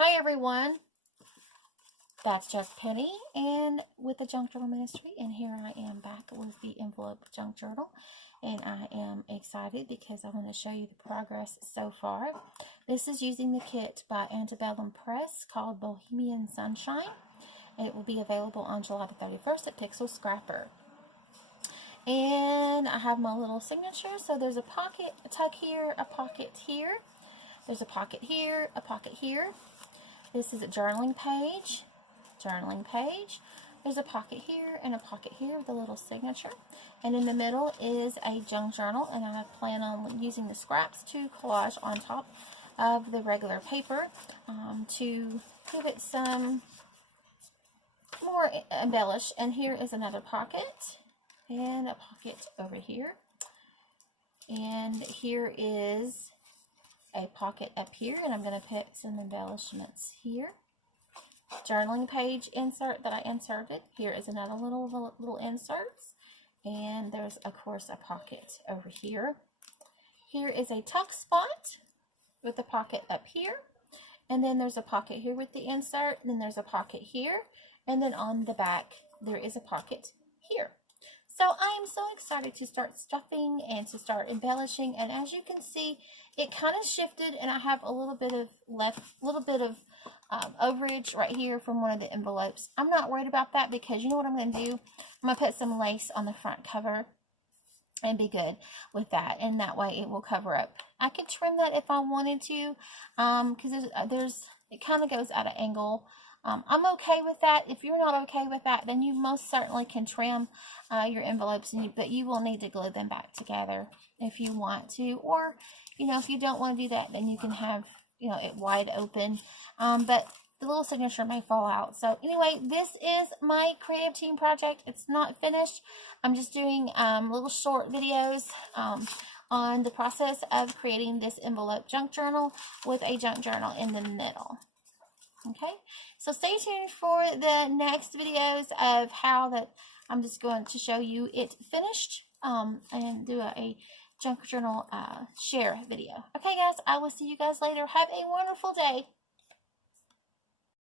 Hi everyone, that's just Penny and with the Junk Journal Ministry, and here I am back with the envelope junk journal, and I am excited because I want to show you the progress so far. This is using the kit by Antebellum Press called Bohemian Sunshine, and it will be available on July the 31st at Pixelscrapper. And I have my little signature, so there's a pocket, a tuck here, a pocket here, there's a pocket here, a pocket here. This is a journaling page. There's a pocket here and a pocket here with a little signature. And in the middle is a junk journal, and I plan on using the scraps to collage on top of the regular paper to give it some more embellish. And here is another pocket and a pocket over here. And here is a pocket up here, and I'm going to put some embellishments here. Journaling page insert that I inserted. Here is another little inserts, and there's of course a pocket over here. Here is a tuck spot with a pocket up here, and then there's a pocket here with the insert, and then there's a pocket here, and then on the back there is a pocket here. So I am so excited to start stuffing and to start embellishing, and as you can see, it kind of shifted, and I have a little bit of overage right here from one of the envelopes. I'm not worried about that because you know what I'm going to do? I'm going to put some lace on the front cover and be good with that, and that way it will cover up. I could trim that if I wanted to because it kind of goes at an angle. I'm okay with that. If you're not okay with that, then you most certainly can trim your envelopes, but you will need to glue them back together if you want to. Or, you know, if you don't want to do that, then you can have, you know, it wide open. But the little signature may fall out. So anyway, this is my creative team project. It's not finished. I'm just doing little short videos on the process of creating this envelope junk journal with a junk journal in the middle. Okay, so stay tuned for the next videos of how that I'm just going to show you it finished and do a junk journal share video. Okay guys, I will see you guys later. Have a wonderful day.